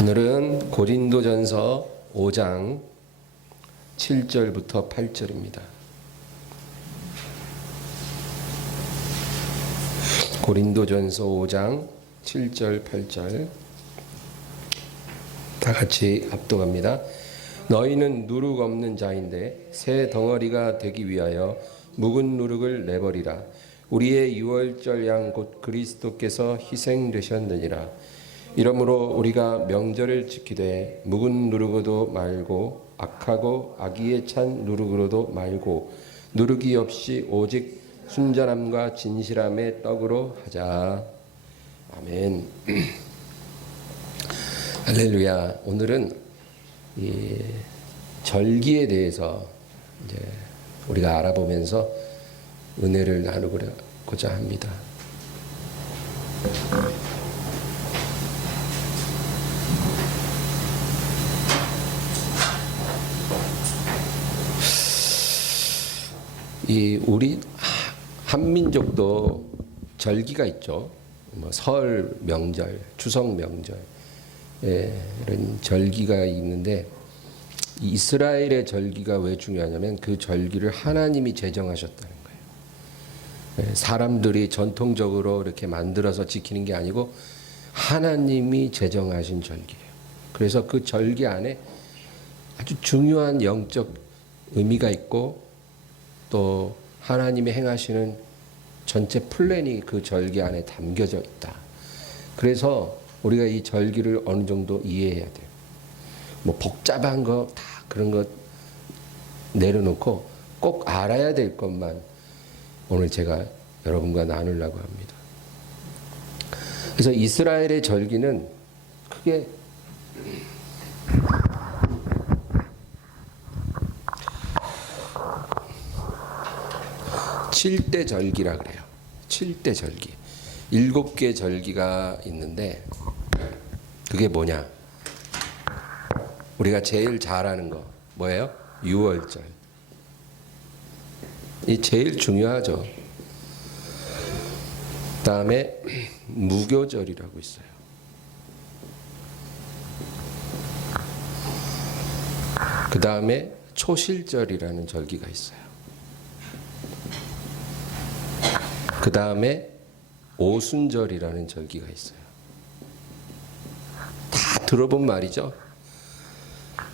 오늘은 고린도전서 5장 7절부터 8절입니다. 고린도전서 5장 7절 8절 다 같이 합독합니다. 너희는 누룩 없는 자인데 새 덩어리가 되기 위하여 묵은 누룩을 내버리라. 우리의 유월절 양 곧 그리스도께서 희생되셨느니라. 이러므로 우리가 명절을 지키되 묵은 누룩으로도 말고 악하고 악의에 찬 누룩으로도 말고 누룩이 없이 오직 순전함과 진실함의 떡으로 하자. 아멘. 할렐루야. 오늘은 이 절기에 대해서 이제 우리가 알아보면서 은혜를 나누고자 합니다. 우리 한민족도 절기가 있죠. 설 명절, 추석 명절 이런 절기가 있는데 이스라엘의 절기가 왜 중요하냐면 그 절기를 하나님이 제정하셨다는 거예요. 사람들이 전통적으로 이렇게 만들어서 지키는 게 아니고 하나님이 제정하신 절기예요. 그래서 그 절기 안에 아주 중요한 영적 의미가 있고 또 하나님이 행하시는 전체 플랜이 그 절기 안에 담겨져 있다. 그래서 우리가 이 절기를 어느 정도 이해해야 돼요. 뭐 복잡한 거 다 그런 것 내려놓고 꼭 알아야 될 것만 오늘 제가 여러분과 나누려고 합니다. 그래서 이스라엘의 절기는 크게 7대 절기라 그래요. 7대 절기. 7개 절기가 있는데 그게 뭐냐? 우리가 제일 잘 아는 거 뭐예요? 유월절. 이 제일 중요하죠. 그다음에 무교절이라고 있어요. 그다음에 초실절이라는 절기가 있어요. 그 다음에 오순절이라는 절기가 있어요. 다 들어본 말이죠.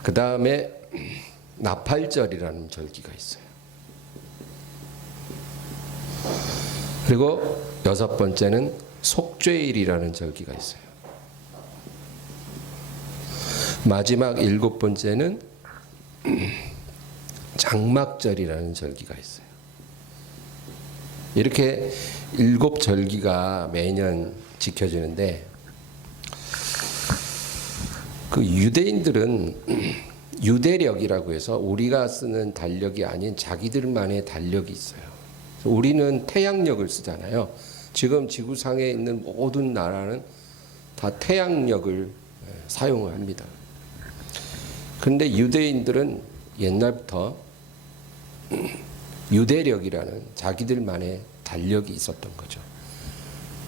그 다음에 나팔절이라는 절기가 있어요. 그리고 6번째는 속죄일이라는 절기가 있어요. 마지막 7번째는 장막절이라는 절기가 있어요. 이렇게 7절기가 매년 지켜지는데 그 유대인들은 유대력이라고 해서 우리가 쓰는 달력이 아닌 자기들만의 달력이 있어요. 우리는 태양력을 쓰잖아요. 지금 지구상에 있는 모든 나라는 다 태양력을 사용을 합니다. 그런데 유대인들은 옛날부터 유대력이라는 자기들만의 달력이 있었던 거죠.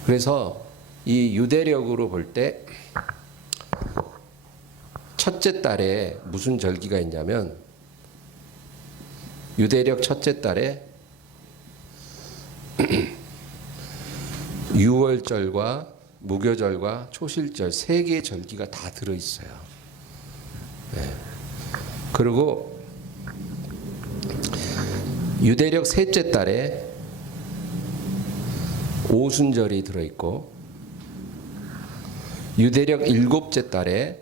그래서 이 유대력으로 볼 때 첫째 달에 무슨 절기가 있냐면 유대력 첫째 달에 유월절과 무교절과 초실절 3개의 절기가 다 들어있어요. 네. 그리고 유대력 셋째 달에 오순절이 들어있고 유대력 일곱째 달에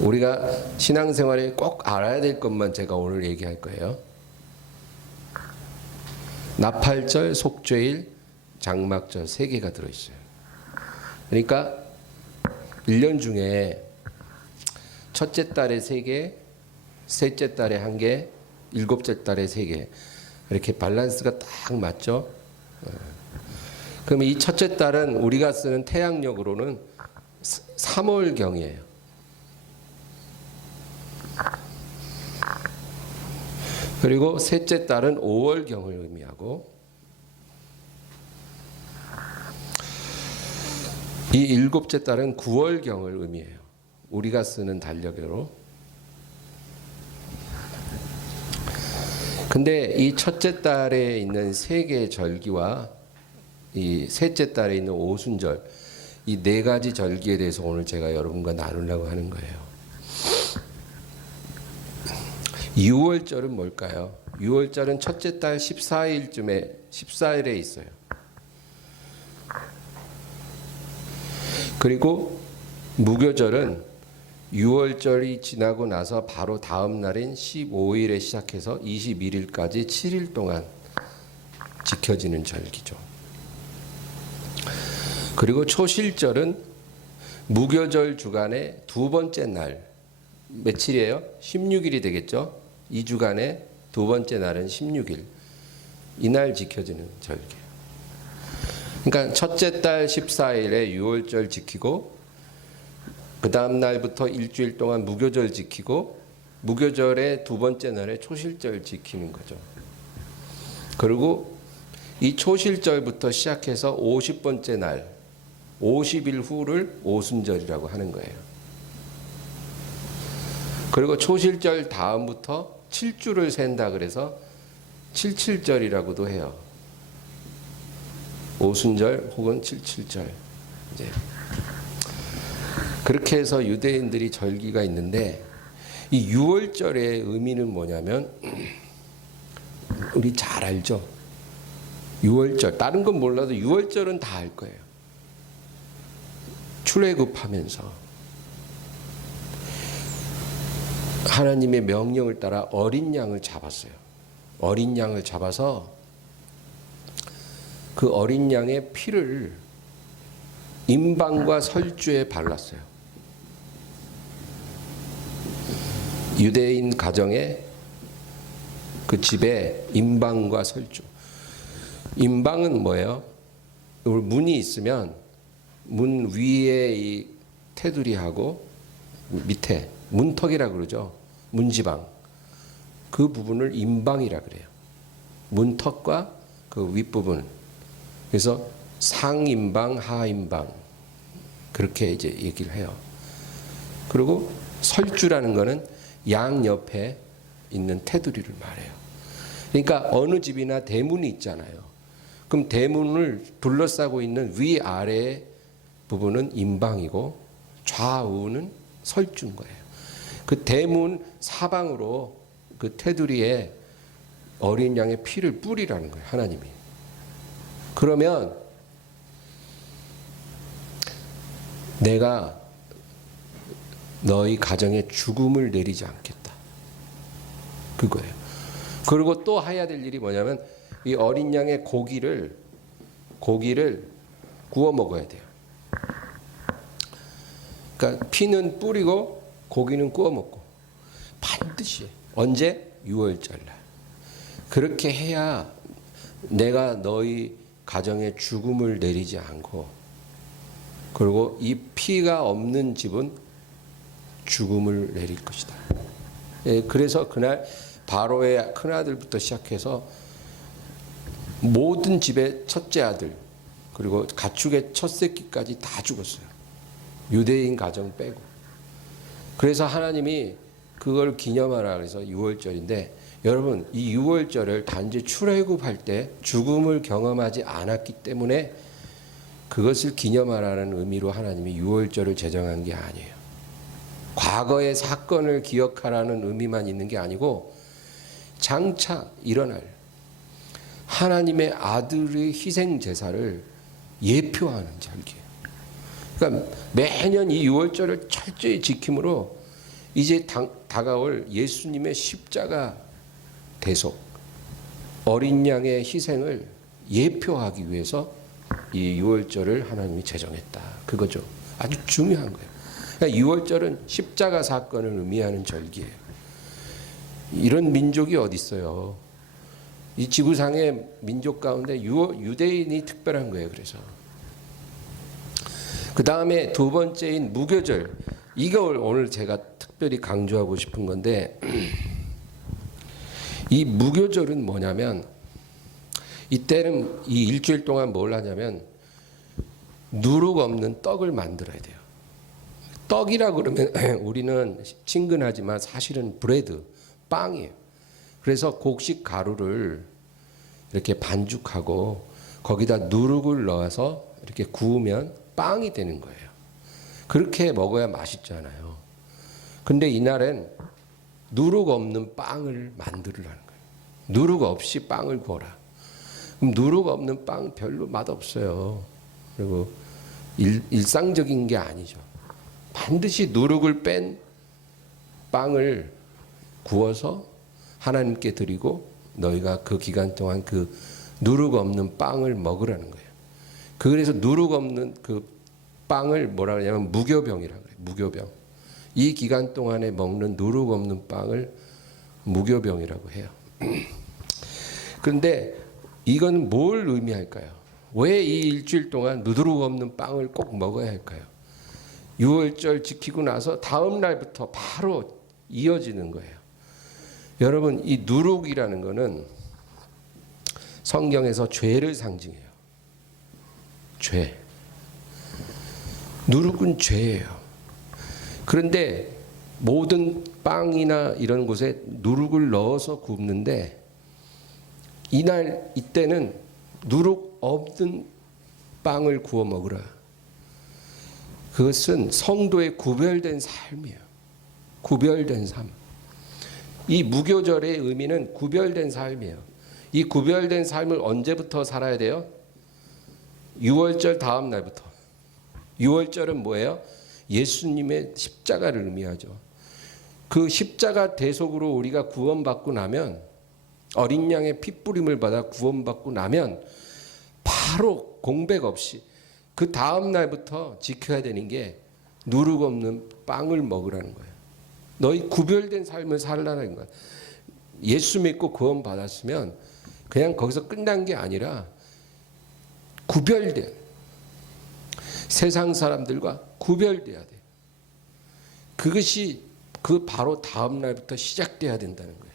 우리가 신앙생활에 꼭 알아야 될 것만 제가 오늘 얘기할 거예요. 나팔절, 속죄일, 장막절 3개가 들어있어요. 그러니까 1년 중에 첫째 달에 3개, 셋째 달에 1개, 일곱째 달에 3개. 이렇게 밸런스가 딱 맞죠? 그러면 이 첫째 달은 우리가 쓰는 태양력으로는 3월경이에요. 그리고 셋째 달은 5월경을 의미하고 이 일곱째 달은 9월경을 의미해요. 우리가 쓰는 달력으로. 근데 이 첫째 달에 있는 세 개의 절기와 이 셋째 달에 있는 오순절, 이 네 가지 절기에 대해서 오늘 제가 여러분과 나누려고 하는 거예요. 6월절은 뭘까요? 6월절은 첫째 달 14일에 있어요. 그리고 무교절은 6월절이 지나고 나서 바로 다음 날인 15일에 시작해서 21일까지 7일 동안 지켜지는 절기죠. 그리고 초실절은 무교절 주간의 두 번째 날, 며칠이에요? 16일이 되겠죠? 이 주간의 두 번째 날은 16일. 이날 지켜지는 절기예요. 그러니까 첫째 달 14일에 6월절 지키고 그 다음 날부터 일주일 동안 무교절 지키고 무교절의 두 번째 날에 초실절 지키는 거죠. 그리고 이 초실절부터 시작해서 50번째 날, 50일 후를 오순절이라고 하는 거예요. 그리고 초실절 다음부터 7주를 센다 그래서 77절이라고도 해요. 오순절 혹은 77절. 이제 그렇게 해서 유대인들이 절기가 있는데 이 6월절의 의미는 뭐냐면 우리 잘 알죠. 6월절 다른 건 몰라도 6월절은 다 알 거예요. 출애굽하면서 하나님의 명령을 따라 어린 양을 잡았어요. 어린 양을 잡아서 그 어린 양의 피를 임방과 설주에 발랐어요. 유대인 가정에 그 집에 임방과 설주. 임방은 뭐예요? 문이 있으면 문 위에 이 테두리하고 밑에 문턱이라 그러죠. 문지방. 그 부분을 임방이라 그래요. 문턱과 그 윗부분. 그래서 상임방, 하임방. 그렇게 이제 얘기를 해요. 그리고 설주라는 거는 양 옆에 있는 테두리를 말해요. 그러니까 어느 집이나 대문이 있잖아요. 그럼 대문을 둘러싸고 있는 위아래 부분은 임방이고 좌우는 설주인 거예요. 그 대문 사방으로 그 테두리에 어린 양의 피를 뿌리라는 거예요. 하나님이. 그러면 내가 너희 가정에 죽음을 내리지 않겠다. 그거예요. 그리고 또 해야 될 일이 뭐냐면 이 어린 양의 고기를 구워 먹어야 돼요. 그러니까 피는 뿌리고 고기는 구워 먹고 반드시 언제? 6월절 날. 그렇게 해야 내가 너희 가정에 죽음을 내리지 않고 그리고 이 피가 없는 집은 죽음을 내릴 것이다. 예, 그래서 그날 바로의 큰아들부터 시작해서 모든 집의 첫째 아들 그리고 가축의 첫 새끼까지 다 죽었어요. 유대인 가정 빼고. 그래서 하나님이 그걸 기념하라 그래서 6월절인데 여러분 이 6월절을 단지 출애굽할 때 죽음을 경험하지 않았기 때문에 그것을 기념하라는 의미로 하나님이 6월절을 제정한 게 아니에요. 과거의 사건을 기억하라는 의미만 있는 게 아니고 장차 일어날 하나님의 아들의 희생 제사를 예표하는 절기예요. 그러니까 매년 이 6월절을 철저히 지킴으로 이제 다가올 예수님의 십자가 대속 어린 양의 희생을 예표하기 위해서 이 6월절을 하나님이 제정했다. 그거죠. 아주 중요한 거예요. 그러니까 6월절은 십자가 사건을 의미하는 절기예요. 이런 민족이 어디 있어요? 이 지구상의 민족 가운데 유대인이 특별한 거예요. 그래서 그 다음에 두 번째인 무교절. 이걸 오늘 제가 특별히 강조하고 싶은 건데 이 무교절은 뭐냐면 이때는 이 일주일 동안 뭘 하냐면 누룩 없는 떡을 만들어야 돼요. 떡이라 그러면 우리는 친근하지만 사실은 브레드, 빵이에요. 그래서 곡식 가루를 이렇게 반죽하고 거기다 누룩을 넣어서 이렇게 구우면 빵이 되는 거예요. 그렇게 먹어야 맛있잖아요. 근데 이날엔 누룩 없는 빵을 만들으라는 거예요. 누룩 없이 빵을 구워라. 그럼 누룩 없는 빵 별로 맛없어요. 그리고 일상적인 게 아니죠. 반드시 누룩을 뺀 빵을 구워서 하나님께 드리고 너희가 그 기간 동안 그 누룩 없는 빵을 먹으라는 거예요. 그래서 누룩 없는 그 빵을 뭐라 그러냐면 무교병이라고 해요. 무교병. 이 기간 동안에 먹는 누룩 없는 빵을 무교병이라고 해요. 그런데 이건 뭘 의미할까요? 왜 이 일주일 동안 누룩 없는 빵을 꼭 먹어야 할까요? 6월절 지키고 나서 다음 날부터 바로 이어지는 거예요. 여러분, 이 누룩이라는 거는 성경에서 죄를 상징해요. 죄. 누룩은 죄예요. 그런데 모든 빵이나 이런 곳에 누룩을 넣어서 굽는데 이때는 누룩 없는 빵을 구워 먹으라. 그것은 성도의 구별된 삶이에요. 구별된 삶. 이 무교절의 의미는 구별된 삶이에요. 이 구별된 삶을 언제부터 살아야 돼요? 6월절 다음 날부터. 6월절은 뭐예요? 예수님의 십자가를 의미하죠. 그 십자가 대속으로 우리가 구원받고 나면, 어린 양의 핏부림을 받아 구원받고 나면 바로 공백 없이 그 다음 날부터 지켜야 되는 게 누룩 없는 빵을 먹으라는 거예요. 너희 구별된 삶을 살라는 거예요. 예수 믿고 구원받았으면 그냥 거기서 끝난 게 아니라 구별된, 세상 사람들과 구별돼야 돼요. 그것이 그 바로 다음 날부터 시작돼야 된다는 거예요.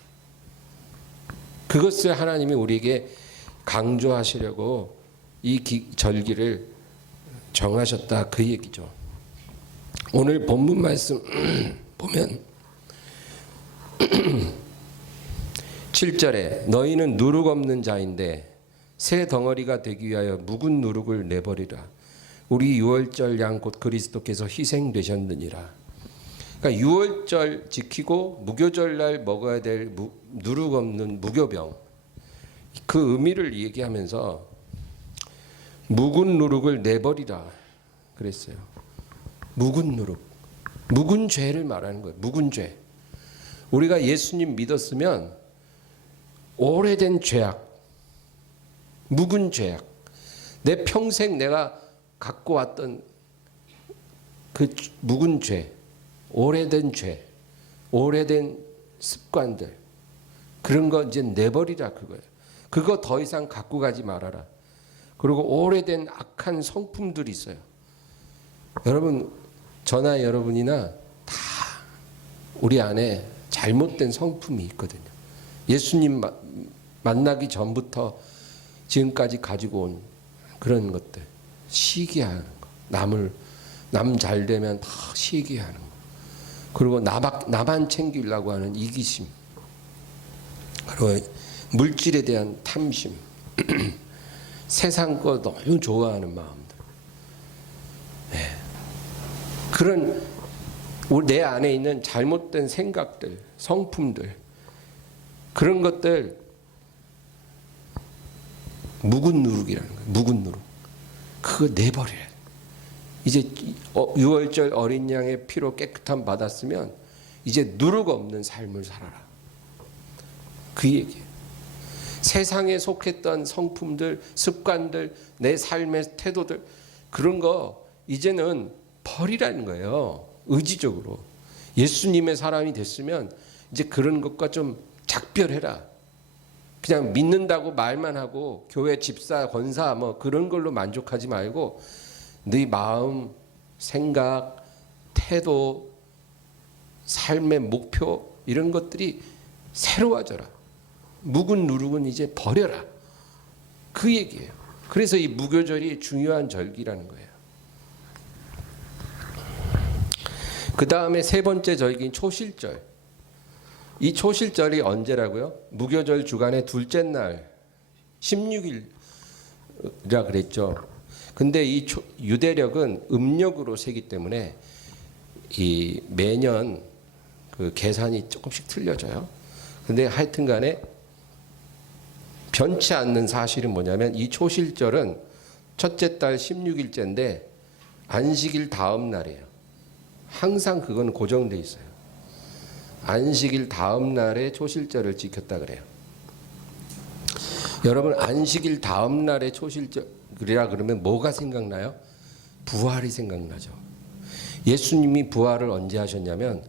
그것을 하나님이 우리에게 강조하시려고 이 절기를 정하셨다, 그 얘기죠. 오늘 본문 말씀 보면 7절에 너희는 누룩 없는 자인데 새 덩어리가 되기 위하여 묵은 누룩을 내버리라. 우리 6월절 양 곧 그리스도께서 희생되셨느니라. 그러니까 6월절 지키고 무교절 날 먹어야 될 누룩 없는 무교병, 그 의미를 얘기하면서 묵은 누룩을 내버리라 그랬어요. 묵은 누룩, 묵은 죄를 말하는 거예요. 묵은 죄. 우리가 예수님 믿었으면 오래된 죄악, 묵은 죄악, 내 평생 내가 갖고 왔던 그 묵은 죄, 오래된 죄, 오래된 습관들, 그런 거 이제 내버리라 그거예요. 그거 더 이상 갖고 가지 말아라. 그리고 오래된 악한 성품들이 있어요. 여러분, 저나 여러분이나 다 우리 안에 잘못된 성품이 있거든요. 예수님 만나기 전부터 지금까지 가지고 온 그런 것들, 시기하는 거, 남 잘 되면 다 시기하는 거, 그리고 나만 챙기려고 하는 이기심, 그리고 물질에 대한 탐심, 세상 거 너무 좋아하는 마음들, 네. 그런 내 안에 있는 잘못된 생각들, 성품들, 그런 것들 묵은 누룩이라는 거예요. 묵은 누룩. 그거 내버려야 돼. 이제 6월절 어린 양의 피로 깨끗함 받았으면 이제 누룩 없는 삶을 살아라. 그 얘기예요. 세상에 속했던 성품들, 습관들, 내 삶의 태도들, 그런 거 이제는 버리라는 거예요. 의지적으로. 예수님의 사람이 됐으면 이제 그런 것과 좀 작별해라. 그냥 믿는다고 말만 하고 교회 집사, 권사 뭐 그런 걸로 만족하지 말고 네 마음, 생각, 태도, 삶의 목표, 이런 것들이 새로워져라. 묵은 누룩은 이제 버려라. 그 얘기예요. 그래서 이 무교절이 중요한 절기라는 거예요. 그 다음에 세 번째 절기인 초실절. 이 초실절이 언제라고요? 무교절 주간의 둘째 날 16일이라 그랬죠. 근데 이 유대력은 음력으로 세기 때문에 이 매년 그 계산이 조금씩 틀려져요. 근데 하여튼 간에 변치 않는 사실은 뭐냐면 이 초실절은 첫째 달 16일째인데 안식일 다음 날이에요. 항상 그건 고정돼 있어요. 안식일 다음 날에 초실절을 지켰다 그래요. 여러분, 안식일 다음 날에 초실절이라 그러면 뭐가 생각나요? 부활이 생각나죠. 예수님이 부활을 언제 하셨냐면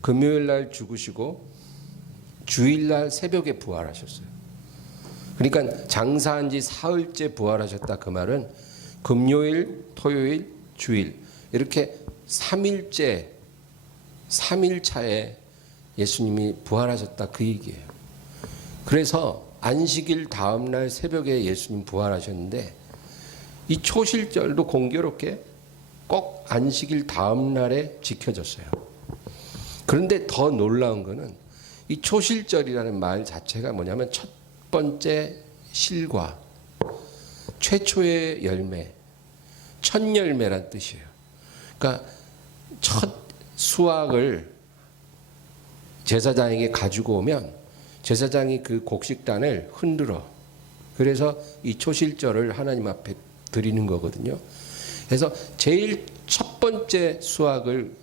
금요일 날 죽으시고 주일 날 새벽에 부활하셨어요. 그러니까 장사한 지 사흘째 부활하셨다. 그 말은 금요일, 토요일, 주일 이렇게 3일째 3일차에 예수님이 부활하셨다 그 얘기예요. 그래서 안식일 다음 날 새벽에 예수님 부활하셨는데 이 초실절도 공교롭게 꼭 안식일 다음 날에 지켜졌어요. 그런데 더 놀라운 거는 이 초실절이라는 말 자체가 뭐냐면 첫 번째 실과 최초의 열매, 첫 열매란 뜻이에요. 그러니까 첫 수확을 제사장에게 가지고 오면 제사장이 그 곡식단을 흔들어. 그래서 이 초실절을 하나님 앞에 드리는 거거든요. 그래서 제일 첫 번째 수확을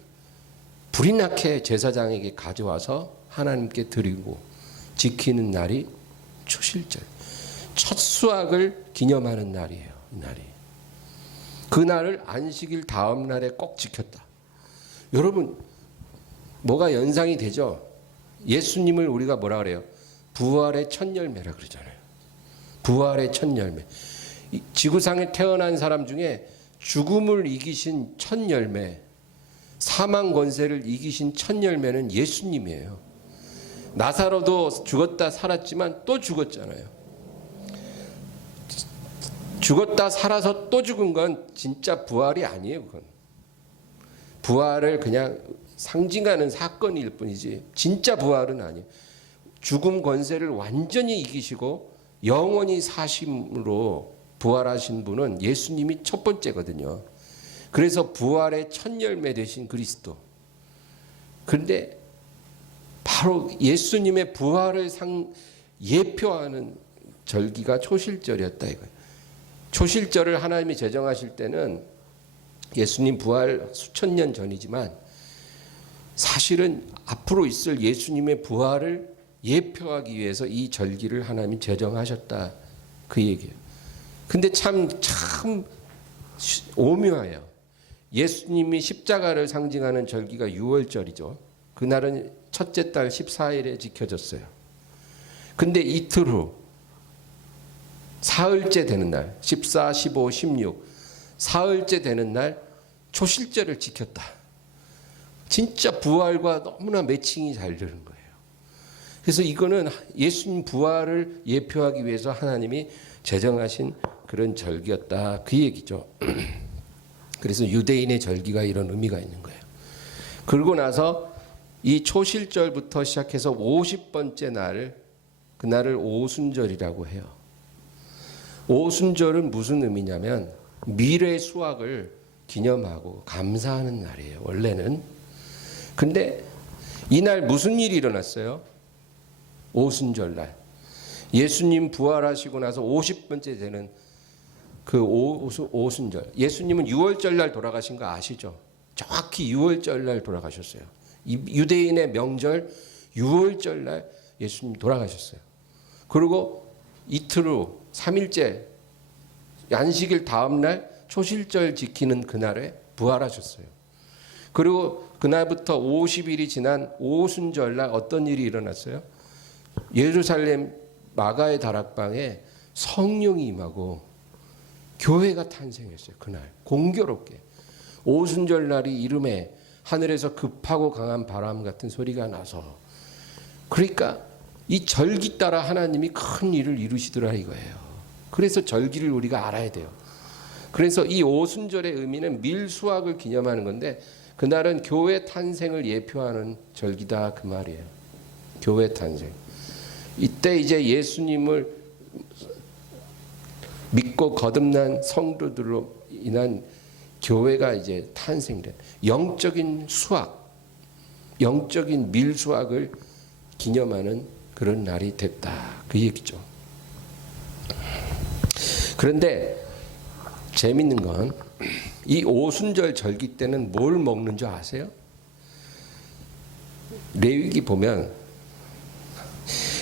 불이 나게 제사장에게 가져와서 하나님께 드리고 지키는 날이 초실절. 첫 수확을 기념하는 날이에요. 이 날이. 그 날을 안식일 다음 날에 꼭 지켰다. 여러분, 뭐가 연상이 되죠? 예수님을 우리가 뭐라 그래요? 부활의 첫 열매라 그러잖아요. 부활의 첫 열매. 지구상에 태어난 사람 중에 죽음을 이기신 첫 열매, 사망 권세를 이기신 첫 열매는 예수님이에요. 나사로도 죽었다 살았지만 또 죽었잖아요. 죽었다 살아서 또 죽은 건 진짜 부활이 아니에요. 그건 부활을 그냥 상징하는 사건일 뿐이지 진짜 부활은 아니에요. 죽음 권세를 완전히 이기시고 영원히 사심으로 부활하신 분은 예수님이 첫 번째거든요. 그래서 부활의 첫 열매 되신 그리스도. 그런데 바로 예수님의 부활을 예표하는 절기가 초실절이었다 이거예요. 초실절을 하나님이 제정하실 때는 예수님 부활 수천 년 전이지만 사실은 앞으로 있을 예수님의 부활을 예표하기 위해서 이 절기를 하나님이 제정하셨다 그 얘기예요. 근데 참 오묘해요. 예수님이 십자가를 상징하는 절기가 유월절이죠. 그날은 첫째 달 14일에 지켜졌어요. 근데 이틀 후 사흘째 되는 날 14, 15, 16 사흘째 되는 날 초실절을 지켰다. 진짜 부활과 너무나 매칭이 잘 되는 거예요. 그래서 이거는 예수님 부활을 예표하기 위해서 하나님이 제정하신 그런 절기였다 그 얘기죠. 그래서 유대인의 절기가 이런 의미가 있는 거예요. 그러고 나서 이 초실절부터 시작해서 50번째 날, 그날을 오순절이라고 해요. 오순절은 무슨 의미냐면 미래 수확을 기념하고 감사하는 날이에요. 원래는. 근데 이날 무슨 일이 일어났어요? 오순절 날. 예수님 부활하시고 나서 50번째 되는 그 오순절. 예수님은 6월절 날 돌아가신 거 아시죠? 정확히 6월절 날 돌아가셨어요. 유대인의 명절 6월절 날 예수님 돌아가셨어요. 그리고 이틀 후 3일째 안식일 다음 날 초실절 지키는 그날에 부활하셨어요. 그리고 그날부터 50일이 지난 오순절 날 어떤 일이 일어났어요? 예루살렘 마가의 다락방에 성령이 임하고 교회가 탄생했어요. 그날 공교롭게 오순절 날이 이름에 하늘에서 급하고 강한 바람 같은 소리가 나서 그러니까 이 절기 따라 하나님이 큰 일을 이루시더라 이거예요. 그래서 절기를 우리가 알아야 돼요. 그래서 이 오순절의 의미는 밀수확을 기념하는 건데 그날은 교회 탄생을 예표하는 절기다 그 말이에요. 교회 탄생. 이때 이제 예수님을 믿고 거듭난 성도들로 인한 교회가 이제 탄생된 영적인 수확, 영적인 밀수확을 기념하는 그런 날이 됐다 그 얘기죠. 그런데 재밌는 건 이 오순절 절기 때는 뭘 먹는 줄 아세요? 레위기 보면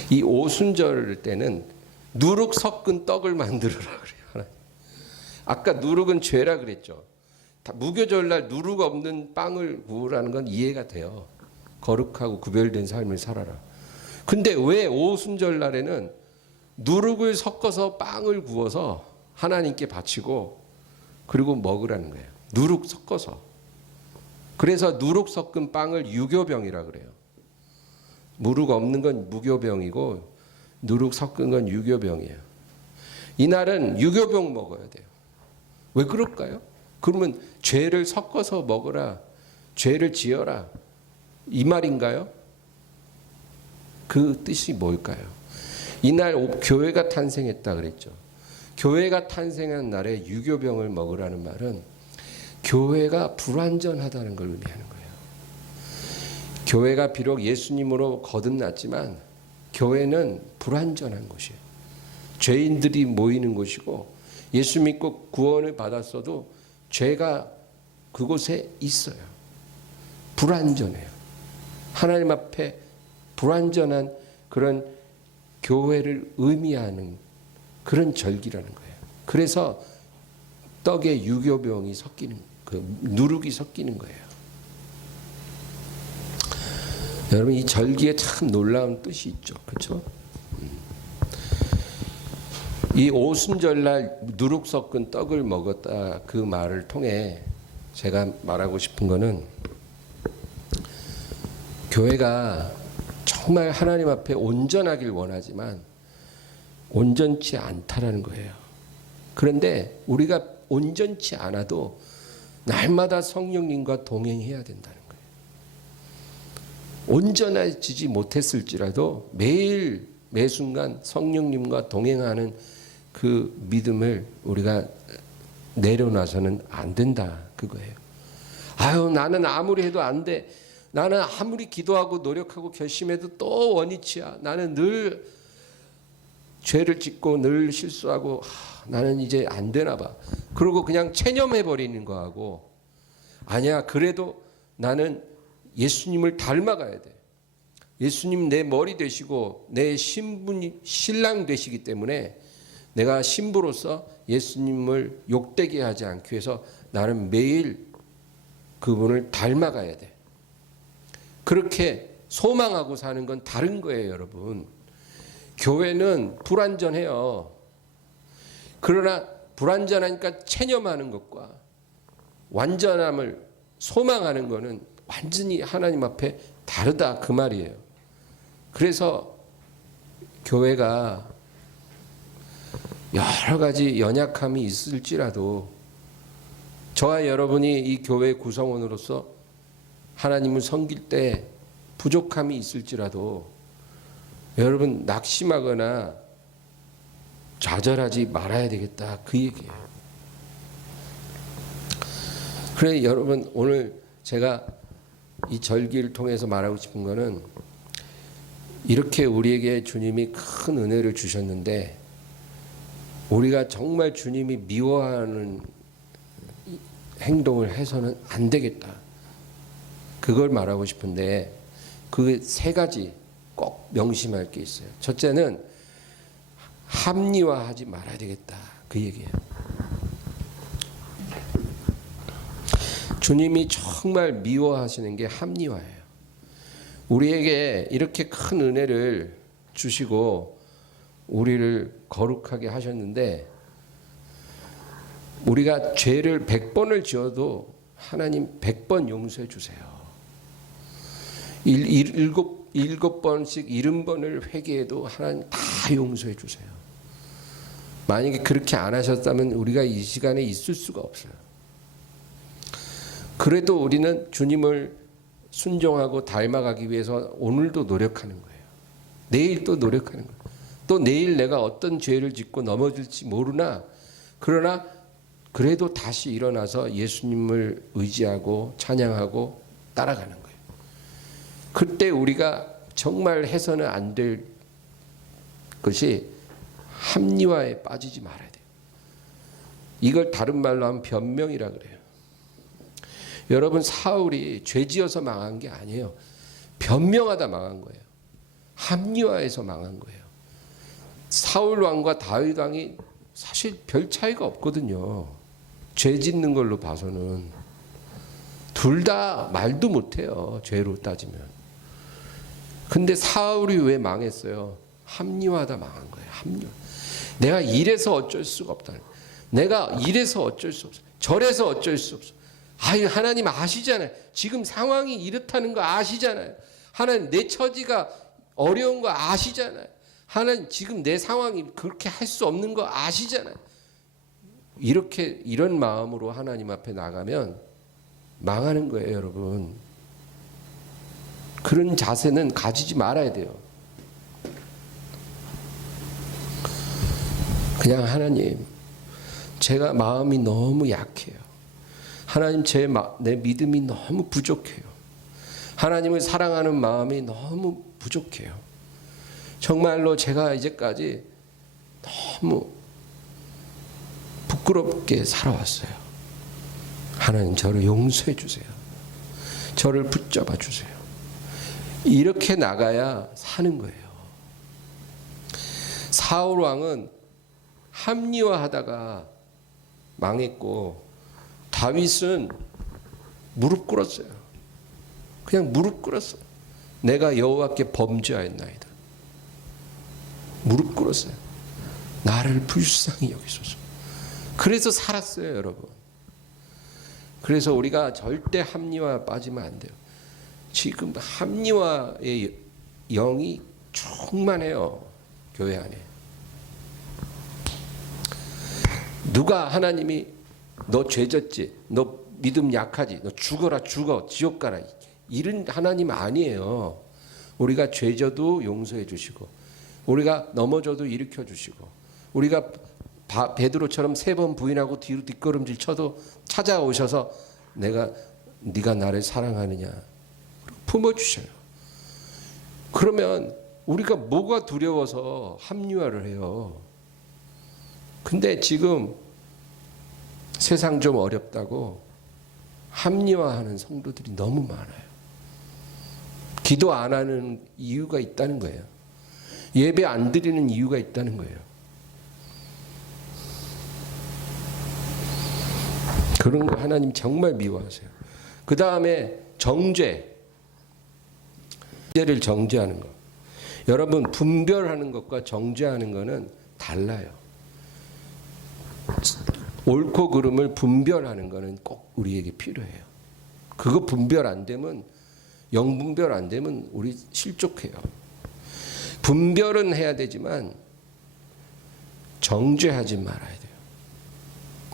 이 오순절 때는 누룩 섞은 떡을 만들으라 그래요. 아까 누룩은 죄라 그랬죠. 무교절날 누룩 없는 빵을 구우라는 건 이해가 돼요. 거룩하고 구별된 삶을 살아라. 근데 왜 오순절 날에는 누룩을 섞어서 빵을 구워서 하나님께 바치고 그리고 먹으라는 거예요. 누룩 섞어서. 그래서 누룩 섞은 빵을 유교병이라 그래요. 누룩 없는 건 무교병이고 누룩 섞은 건 유교병이에요. 이날은 유교병 먹어야 돼요. 왜 그럴까요? 그러면 죄를 섞어서 먹어라, 죄를 지어라 이 말인가요? 그 뜻이 뭘까요? 이날 교회가 탄생했다 그랬죠. 교회가 탄생한 날에 유교병을 먹으라는 말은 교회가 불완전하다는 걸 의미하는 거예요. 교회가 비록 예수님으로 거듭났지만 교회는 불완전한 곳이에요. 죄인들이 모이는 곳이고 예수 믿고 구원을 받았어도 죄가 그곳에 있어요. 불완전해요. 하나님 앞에 불완전한 그런 교회를 의미하는 그런 절기라는 거예요. 그래서 떡에 유교병이 섞이는, 그 누룩이 섞이는 거예요. 여러분 이 절기에 참 놀라운 뜻이 있죠, 그렇죠? 이 오순절날 누룩 섞은 떡을 먹었다 그 말을 통해 제가 말하고 싶은 거는 교회가 정말 하나님 앞에 온전하길 원하지만 온전치 않다라는 거예요. 그런데 우리가 온전치 않아도 날마다 성령님과 동행해야 된다는 거예요. 온전해지지 못했을지라도 매일 매순간 성령님과 동행하는 그 믿음을 우리가 내려놔서는 안 된다 그거예요. 아유 나는 아무리 해도 안 돼. 나는 아무리 기도하고 노력하고 결심해도 또 원위치야. 나는 늘 죄를 짓고 늘 실수하고 나는 이제 안 되나 봐. 그러고 그냥 체념해 버리는 거하고 아니야 그래도 나는 예수님을 닮아가야 돼. 예수님 내 머리 되시고 내 신랑 되시기 때문에 내가 신부로서 예수님을 욕되게 하지 않기 위해서 나는 매일 그분을 닮아가야 돼. 그렇게 소망하고 사는 건 다른 거예요, 여러분. 교회는 불완전해요. 그러나 불완전하니까 체념하는 것과 완전함을 소망하는 것은 완전히 하나님 앞에 다르다 그 말이에요. 그래서 교회가 여러 가지 연약함이 있을지라도 저와 여러분이 이 교회 구성원으로서 하나님을 섬길 때 부족함이 있을지라도 여러분 낙심하거나 좌절하지 말아야 되겠다 그 얘기예요. 그래 여러분 오늘 제가 이 절기를 통해서 말하고 싶은 거는 이렇게 우리에게 주님이 큰 은혜를 주셨는데 우리가 정말 주님이 미워하는 행동을 해서는 안 되겠다. 그걸 말하고 싶은데 그 세 가지 꼭 명심할 게 있어요. 첫째는 합리화하지 말아야 되겠다. 그 얘기예요. 주님이 정말 미워하시는 게 합리화예요. 우리에게 이렇게 큰 은혜를 주시고 우리를 거룩하게 하셨는데 우리가 죄를 100번을 지어도 하나님 100번 용서해 주세요. 7번씩 70번을 회개해도 하나님 다 용서해 주세요. 만약에 그렇게 안 하셨다면 우리가 이 시간에 있을 수가 없어요. 그래도 우리는 주님을 순종하고 닮아가기 위해서 오늘도 노력하는 거예요. 내일 또 노력하는 거예요. 또 내일 내가 어떤 죄를 짓고 넘어질지 모르나, 그러나 그래도 다시 일어나서 예수님을 의지하고 찬양하고 따라가는 거예요. 그때 우리가 정말 해서는 안 될 것이 합리화에 빠지지 말아야 돼요. 이걸 다른 말로 하면 변명이라 그래요. 여러분, 사울이 죄지어서 망한 게 아니에요. 변명하다 망한 거예요. 합리화해서 망한 거예요. 사울 왕과 다윗 왕이 사실 별 차이가 없거든요. 죄 짓는 걸로 봐서는 둘 다 말도 못해요. 죄로 따지면. 근데 사울이 왜 망했어요? 합리화하다 망한 거예요. 합리화. 내가 이래서 어쩔 수가 없다. 내가 이래서 어쩔 수 없어. 저래서 어쩔 수 없어. 아유, 하나님 아시잖아요. 지금 상황이 이렇다는 거 아시잖아요. 하나님, 내 처지가 어려운 거 아시잖아요. 하나님, 지금 내 상황이 그렇게 할 수 없는 거 아시잖아요. 이런 마음으로 하나님 앞에 나가면 망하는 거예요, 여러분. 그런 자세는 가지지 말아야 돼요. 그냥 하나님, 제가 마음이 너무 약해요. 하나님, 내 믿음이 너무 부족해요. 하나님을 사랑하는 마음이 너무 부족해요. 정말로 제가 이제까지 너무 부끄럽게 살아왔어요. 하나님, 저를 용서해 주세요. 저를 붙잡아 주세요. 이렇게 나가야 사는 거예요. 사울 왕은 합리화하다가 망했고, 다윗은 무릎 꿇었어요. 그냥 무릎 꿇었어요. 내가 여호와께 범죄하였나이다. 무릎 꿇었어요. 나를 불쌍히 여기소서. 그래서 살았어요, 여러분. 그래서 우리가 절대 합리화 빠지면 안 돼요. 지금 합리화의 영이 충만해요, 교회 안에. 누가 하나님이 너 죄졌지, 너 믿음 약하지, 너 죽어라, 죽어, 지옥 가라, 이런 하나님 아니에요. 우리가 죄져도 용서해 주시고, 우리가 넘어져도 일으켜 주시고, 우리가 베드로처럼 3번 부인하고 뒤로 뒷걸음질 쳐도 찾아오셔서 네가 나를 사랑하느냐 품어주셔요. 그러면 우리가 뭐가 두려워서 합리화를 해요. 근데 지금 세상 좀 어렵다고 합리화하는 성도들이 너무 많아요. 기도 안 하는 이유가 있다는 거예요. 예배 안 드리는 이유가 있다는 거예요. 그런 거 하나님 정말 미워하세요. 그 다음에 정죄를 정죄하는 것. 여러분, 분별하는 것과 정죄하는 것은 달라요. 옳고 그름을 분별하는 것은 꼭 우리에게 필요해요. 그거 분별 안 되면, 영분별 안 되면 우리 실족해요. 분별은 해야 되지만 정죄하지 말아야 돼요.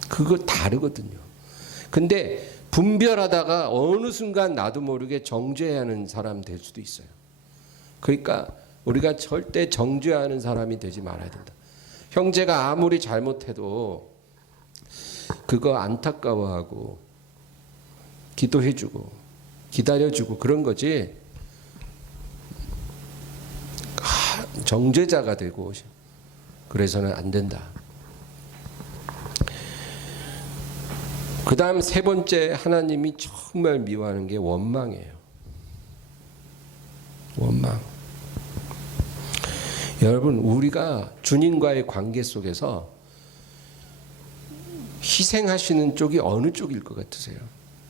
그거 다르거든요. 근데 분별하다가 어느 순간 나도 모르게 정죄하는 사람 될 수도 있어요. 그러니까 우리가 절대 정죄하는 사람이 되지 말아야 된다. 형제가 아무리 잘못해도 그거 안타까워하고 기도해주고 기다려주고 그런 거지, 정죄자가 되고 그래서는 안 된다. 그 다음 3번째 하나님이 정말 미워하는 게 원망이에요. 원망. 여러분, 우리가 주님과의 관계 속에서 희생하시는 쪽이 어느 쪽일 것 같으세요?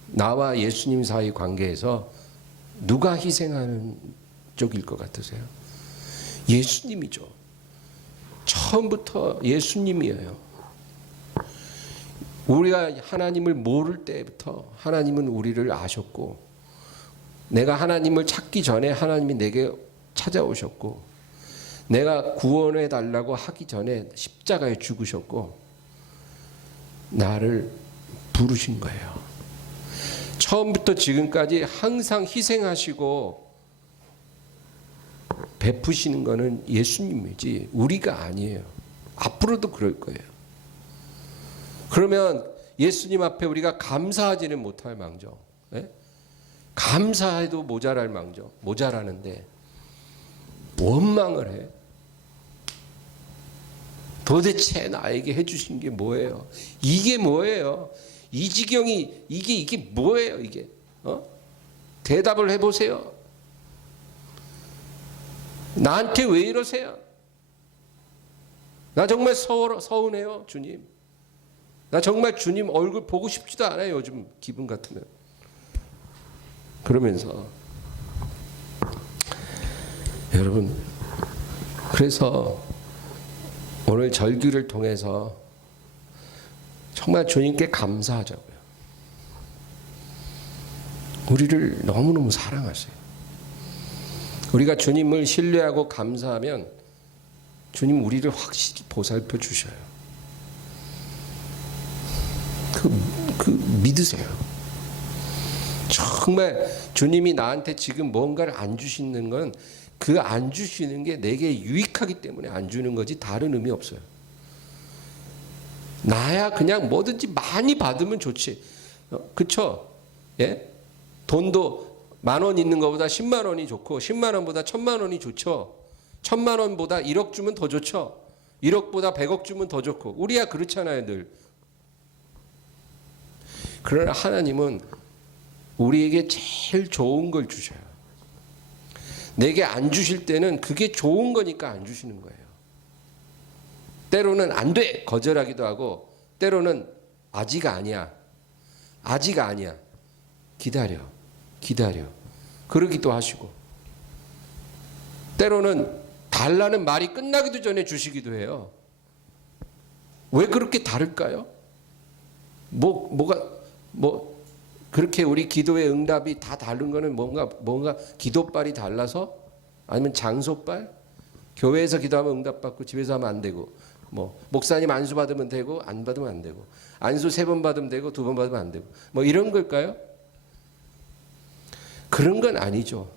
나와 예수님 사이 관계에서 누가 희생하는 쪽일 것 같으세요? 예수님이죠. 처음부터 예수님이에요. 우리가 하나님을 모를 때부터 하나님은 우리를 아셨고, 내가 하나님을 찾기 전에 하나님이 내게 찾아오셨고, 내가 구원해 달라고 하기 전에 십자가에 죽으셨고 나를 부르신 거예요. 처음부터 지금까지 항상 희생하시고 베푸시는 거는 예수님이지 우리가 아니에요. 앞으로도 그럴 거예요. 그러면 예수님 앞에 우리가 감사하지는 못할 망정, 예? 감사해도 모자랄 망정, 모자라는데 원망을 해. 도대체 나에게 해주신 게 뭐예요? 이게 뭐예요? 이 지경이 이게 뭐예요? 이게 대답을 해보세요. 나한테 왜 이러세요? 나 정말 서운해요, 주님. 나 정말 주님 얼굴 보고 싶지도 않아요, 요즘 기분 같으면. 그러면서 여러분, 그래서 오늘 절기를 통해서 정말 주님께 감사하자고요. 우리를 너무너무 사랑하세요. 우리가 주님을 신뢰하고 감사하면 주님 우리를 확실히 보살펴 주셔요. 그 믿으세요. 정말 주님이 나한테 지금 뭔가를 안 주시는 건 그 안 주시는 게 내게 유익하기 때문에 안 주는 거지 다른 의미 없어요. 나야 그냥 뭐든지 많이 받으면 좋지. 그쵸? 예? 돈도 10,000원 있는 것보다 10만 원이 좋고 10만 원보다 1,000만 원이 좋죠. 1,000만 원보다 1억 주면 더 좋죠. 1억보다 100억 주면 더 좋고. 우리야 그렇잖아요, 늘. 그러나 하나님은 우리에게 제일 좋은 걸 주셔요. 내게 안 주실 때는 그게 좋은 거니까 안 주시는 거예요. 때로는 안 돼! 거절하기도 하고, 때로는 아직 아니야. 아직 아니야. 기다려. 그러기도 하시고. 때로는 달라는 말이 끝나기도 전에 주시기도 해요. 왜 그렇게 다를까요? 그렇게 우리 기도의 응답이 다 다른 거는 뭔가 기도빨이 달라서? 아니면 장소빨? 교회에서 기도하면 응답받고 집에서 하면 안 되고, 목사님 안수 받으면 되고 안 받으면 안 되고, 안수 3번 받으면 되고 2번 받으면 안 되고, 이런 걸까요? 그런 건 아니죠.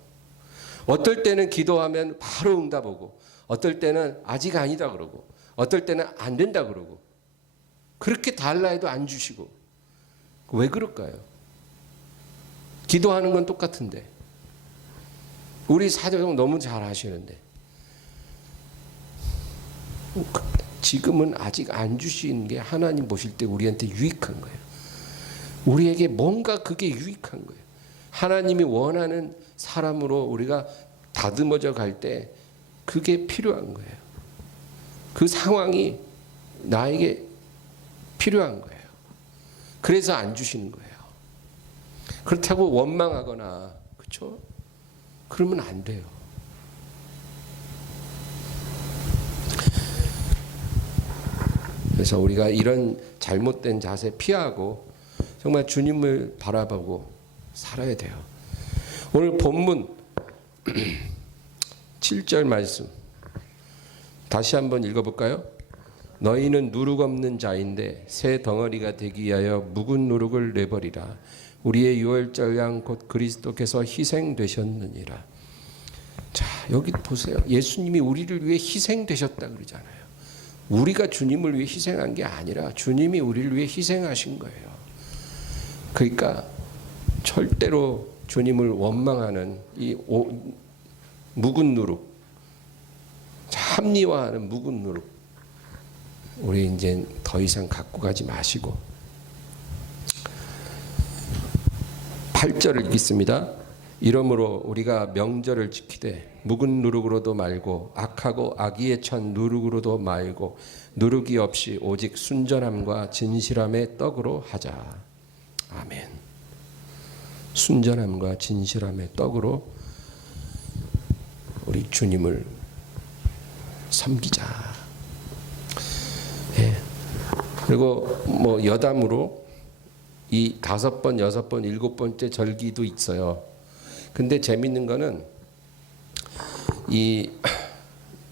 어떨 때는 기도하면 바로 응답 오고, 어떨 때는 아직 아니다 그러고, 어떨 때는 안 된다 그러고, 그렇게 달라 해도 안 주시고. 왜 그럴까요? 기도하는 건 똑같은데, 우리 사도형 너무 잘 아시는데 지금은 아직 안 주시는 게 하나님 보실 때 우리한테 유익한 거예요. 우리에게 뭔가 그게 유익한 거예요. 하나님이 원하는 사람으로 우리가 다듬어져 갈 때 그게 필요한 거예요. 그 상황이 나에게 필요한 거예요. 그래서 안 주시는 거예요. 그렇다고 원망하거나, 그렇죠? 그러면 안 돼요. 그래서 우리가 이런 잘못된 자세 피하고 정말 주님을 바라보고 살아야 돼요. 오늘 본문 7절 말씀 다시 한번 읽어볼까요? 너희는 누룩 없는 자인데 새 덩어리가 되기 위하여 묵은 누룩을 내버리라. 우리의 유월절 양 곧 그리스도께서 희생되셨느니라. 자, 여기 보세요. 예수님이 우리를 위해 희생되셨다 그러잖아요. 우리가 주님을 위해 희생한 게 아니라 주님이 우리를 위해 희생하신 거예요. 그러니까 절대로 주님을 원망하는 이 묵은 누룩, 합리화하는 묵은 누룩, 우리 이제 더 이상 갖고 가지 마시고 8절을 읽겠습니다. 이러므로 우리가 명절을 지키되 묵은 누룩으로도 말고 악하고 악의에 찬 누룩으로도 말고 누룩이 없이 오직 순전함과 진실함의 떡으로 하자. 아멘. 순전함과 진실함의 떡으로 우리 주님을 섬기자. 예. 그리고 여담으로 이 5번, 6번, 7번째 절기도 있어요. 근데 재밌는 거는 이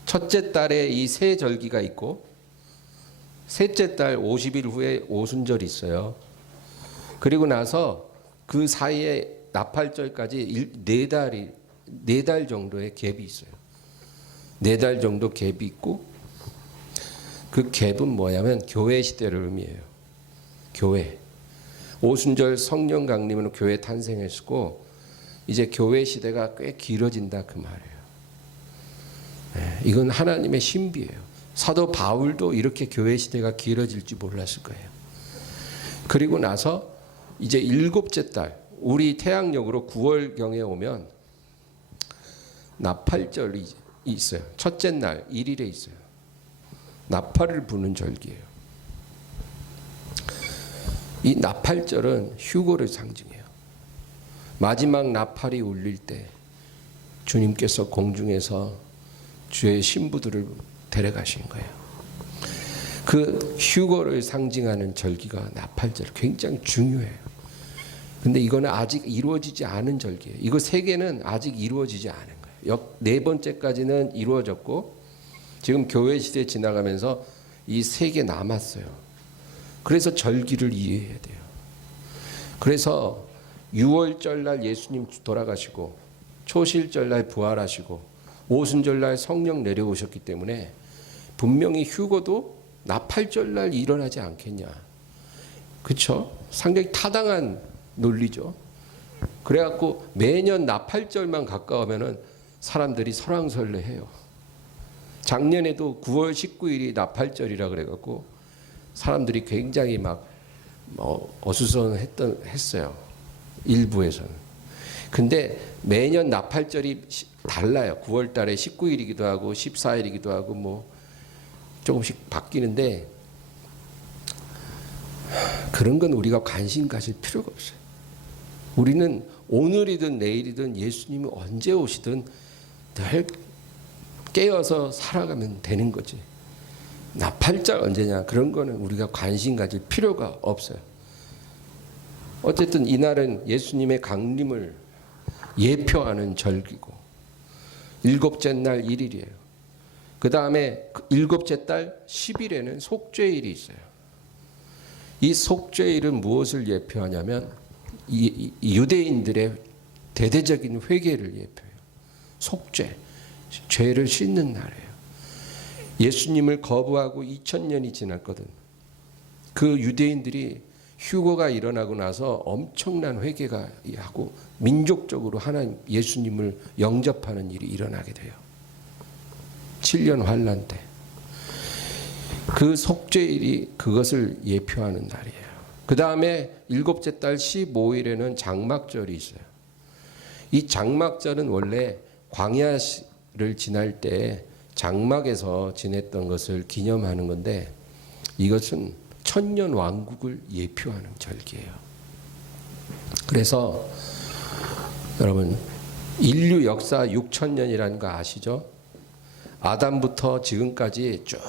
첫째 달에 이 세 절기가 있고 셋째 달 50일 후에 오순절이 있어요. 그리고 나서 그 사이에 나팔절까지 네 달 정도의 갭이 있어요. 4달 정도 갭이 있고 그 갭은 뭐냐면 교회 시대를 의미해요. 교회. 오순절 성령 강림으로 교회 탄생했고 이제 교회 시대가 꽤 길어진다 그 말이에요. 네, 이건 하나님의 신비예요. 사도 바울도 이렇게 교회 시대가 길어질지 몰랐을 거예요. 그리고 나서 이제 7째 달 우리 태양력으로 9월경에 오면 나팔절이 있어요. 첫째 날 1일에 있어요. 나팔을 부는 절기예요. 이 나팔절은 휴거를 상징해요. 마지막 나팔이 울릴 때 주님께서 공중에서 주의 신부들을 데려가신 거예요. 그 휴거를 상징하는 절기가 나팔절, 굉장히 중요해요. 근데 이거는 아직 이루어지지 않은 절기예요. 이거 3개는 아직 이루어지지 않은 거예요. 4번째까지는 이루어졌고 지금 교회 시대 지나가면서 이 3개 남았어요. 그래서 절기를 이해해야 돼요. 그래서 6월절 날 예수님 돌아가시고 초실절 날 부활하시고 오순절 날 성령 내려오셨기 때문에 분명히 휴거도 나팔절 날 일어나지 않겠냐. 그렇죠? 상당히 타당한 논리죠. 그래갖고 매년 나팔절만 가까우면은 사람들이 설왕설래해요. 작년에도 9월 19일이 나팔절이라 그래갖고 사람들이 굉장히 막 어수선했어요. 일부에서는. 근데 매년 나팔절이 달라요. 9월 달에 19일이기도 하고 14일이기도 하고 뭐 조금씩 바뀌는데 그런 건 우리가 관심 가질 필요가 없어요. 우리는 오늘이든 내일이든 예수님이 언제 오시든 늘 깨어서 살아가면 되는 거지. 나팔절 언제냐 그런 거는 우리가 관심 가질 필요가 없어요. 어쨌든 이날은 예수님의 강림을 예표하는 절기고 7째 날 1일이에요. 그 다음에 7째 달 10일에는 속죄일이 있어요. 이 속죄일은 무엇을 예표하냐면 이 유대인들의 대대적인 회개를 예표해요. 속죄, 죄를 씻는 날이에요. 예수님을 거부하고 2000년이 지났거든. 그 유대인들이 휴거가 일어나고 나서 엄청난 회개가 하고 민족적으로 하나님 예수님을 영접하는 일이 일어나게 돼요. 7년 환란 때. 그 속죄일이 그것을 예표하는 날이에요. 그 다음에 7째 달 15일에는 장막절이 있어요. 이 장막절은 원래 광야를 지날 때 장막에서 지냈던 것을 기념하는 건데 이것은 천년 왕국을 예표하는 절기예요. 그래서 여러분 인류 역사 6000년이라는 거 아시죠? 아담부터 지금까지 쭉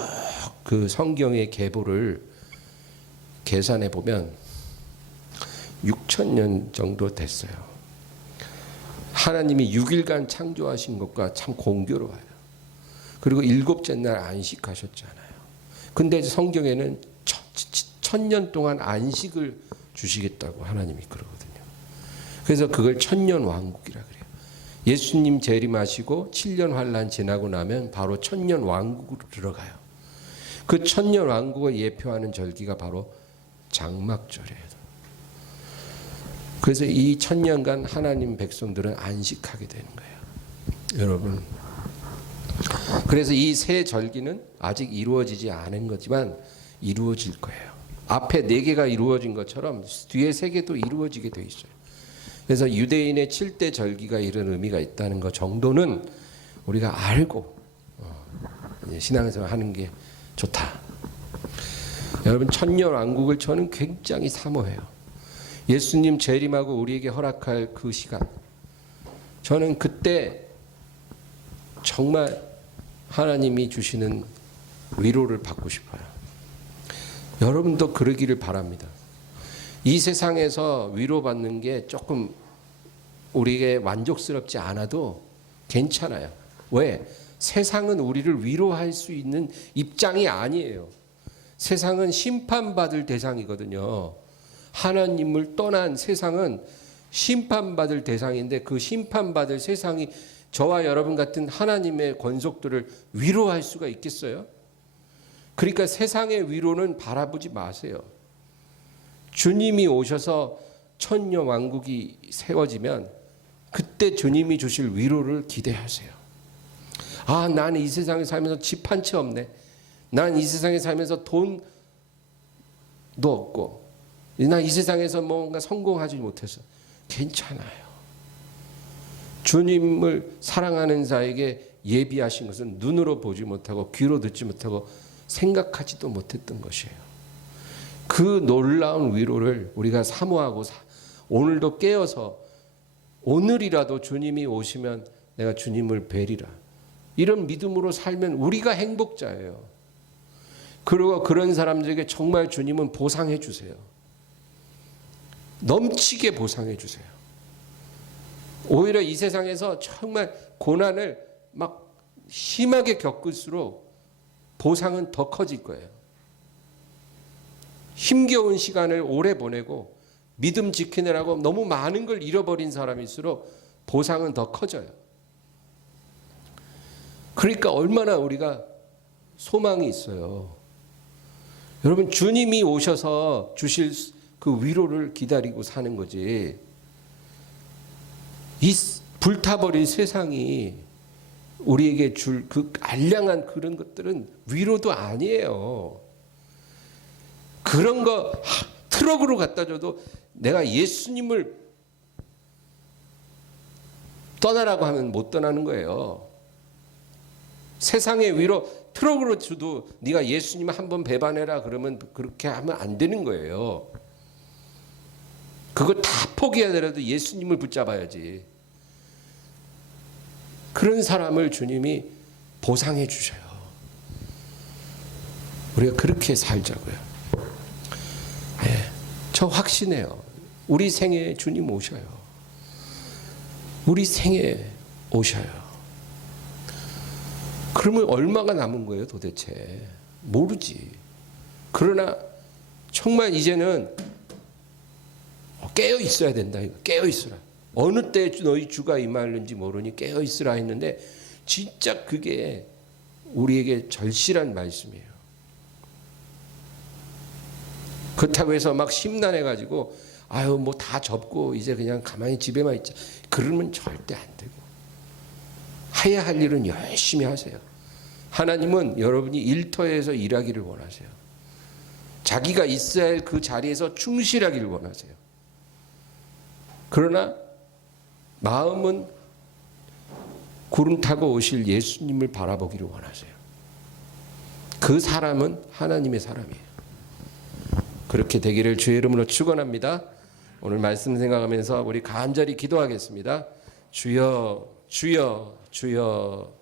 그 성경의 계보를 계산해 보면 6000년 정도 됐어요. 하나님이 6일간 창조하신 것과 참 공교로워요. 그리고 7째 날 안식하셨잖아요. 근데 성경에는 1000년 동안 안식을 주시겠다고 하나님이 그러거든요. 그래서 그걸 천년 왕국이라 그래요. 예수님 재림하시고 7년 환란 지나고 나면 바로 천년 왕국으로 들어가요. 그 천년 왕국을 예표하는 절기가 바로 장막절이에요. 그래서 이 천년간 하나님 백성들은 안식하게 되는 거예요. 여러분. 그래서 이 세 절기는 아직 이루어지지 않은 거지만 이루어질 거예요. 앞에 4개가 이루어진 것처럼 뒤에 3개도 이루어지게 돼 있어요. 그래서 유대인의 7대 절기가 이런 의미가 있다는 것 정도는 우리가 알고 신앙생활 하는 게 좋다. 여러분 천년 왕국을 저는 굉장히 사모해요. 예수님 재림하고 우리에게 허락할 그 시간. 저는 그때 정말 하나님이 주시는 위로를 받고 싶어요. 여러분도 그러기를 바랍니다. 이 세상에서 위로받는 게 조금 우리에게 만족스럽지 않아도 괜찮아요. 왜? 세상은 우리를 위로할 수 있는 입장이 아니에요. 세상은 심판받을 대상이거든요. 하나님을 떠난 세상은 심판받을 대상인데 그 심판받을 세상이 저와 여러분 같은 하나님의 권속들을 위로할 수가 있겠어요? 그러니까 세상의 위로는 바라보지 마세요. 주님이 오셔서 천녀 왕국이 세워지면 그때 주님이 주실 위로를 기대하세요. 아, 나는 이 세상에 살면서 집 한 채 없네. 난 이 세상에 살면서 돈도 없고, 난 이 세상에서 뭔가 성공하지 못해서 괜찮아요. 주님을 사랑하는 자에게 예비하신 것은 눈으로 보지 못하고 귀로 듣지 못하고 생각하지도 못했던 것이에요. 그 놀라운 위로를 우리가 사모하고 오늘도 깨어서 오늘이라도 주님이 오시면 내가 주님을 뵈리라. 이런 믿음으로 살면 우리가 행복자예요. 그리고 그런 사람들에게 정말 주님은 보상해 주세요. 넘치게 보상해 주세요. 오히려 이 세상에서 정말 고난을 막 심하게 겪을수록 보상은 더 커질 거예요. 힘겨운 시간을 오래 보내고 믿음 지키느라고 너무 많은 걸 잃어버린 사람일수록 보상은 더 커져요. 그러니까 얼마나 우리가 소망이 있어요. 여러분, 주님이 오셔서 주실 그 위로를 기다리고 사는 거지. 이 불타버린 세상이 우리에게 줄 그 알량한 그런 것들은 위로도 아니에요. 그런 거 트럭으로 갖다 줘도 내가 예수님을 떠나라고 하면 못 떠나는 거예요. 세상의 위로 트럭으로 줘도 네가 예수님 한번 배반해라 그러면 그렇게 하면 안 되는 거예요. 그거 다 포기하더라도 예수님을 붙잡아야지. 그런 사람을 주님이 보상해 주셔요. 우리가 그렇게 살자고요. 네, 저 확신해요. 우리 생에 주님 오셔요. 우리 생에 오셔요. 그러면 얼마가 남은 거예요 도대체? 모르지. 그러나 정말 이제는 깨어 있어야 된다. 깨어 있으라. 어느 때 너희 주가 임하는지 모르니 깨어 있으라 했는데 진짜 그게 우리에게 절실한 말씀이에요. 그렇다고 해서 막 심란해가지고 아유 뭐 다 접고 이제 그냥 가만히 집에만 있자. 그러면 절대 안 되고 해야 할 일은 열심히 하세요. 하나님은 여러분이 일터에서 일하기를 원하세요. 자기가 있어야 할 그 자리에서 충실하기를 원하세요. 그러나 마음은 구름 타고 오실 예수님을 바라보기를 원하세요. 그 사람은 하나님의 사람이에요. 그렇게 되기를 주의 이름으로 축원합니다. 오늘 말씀 생각하면서 우리 간절히 기도하겠습니다. 주여, 주여, 주여.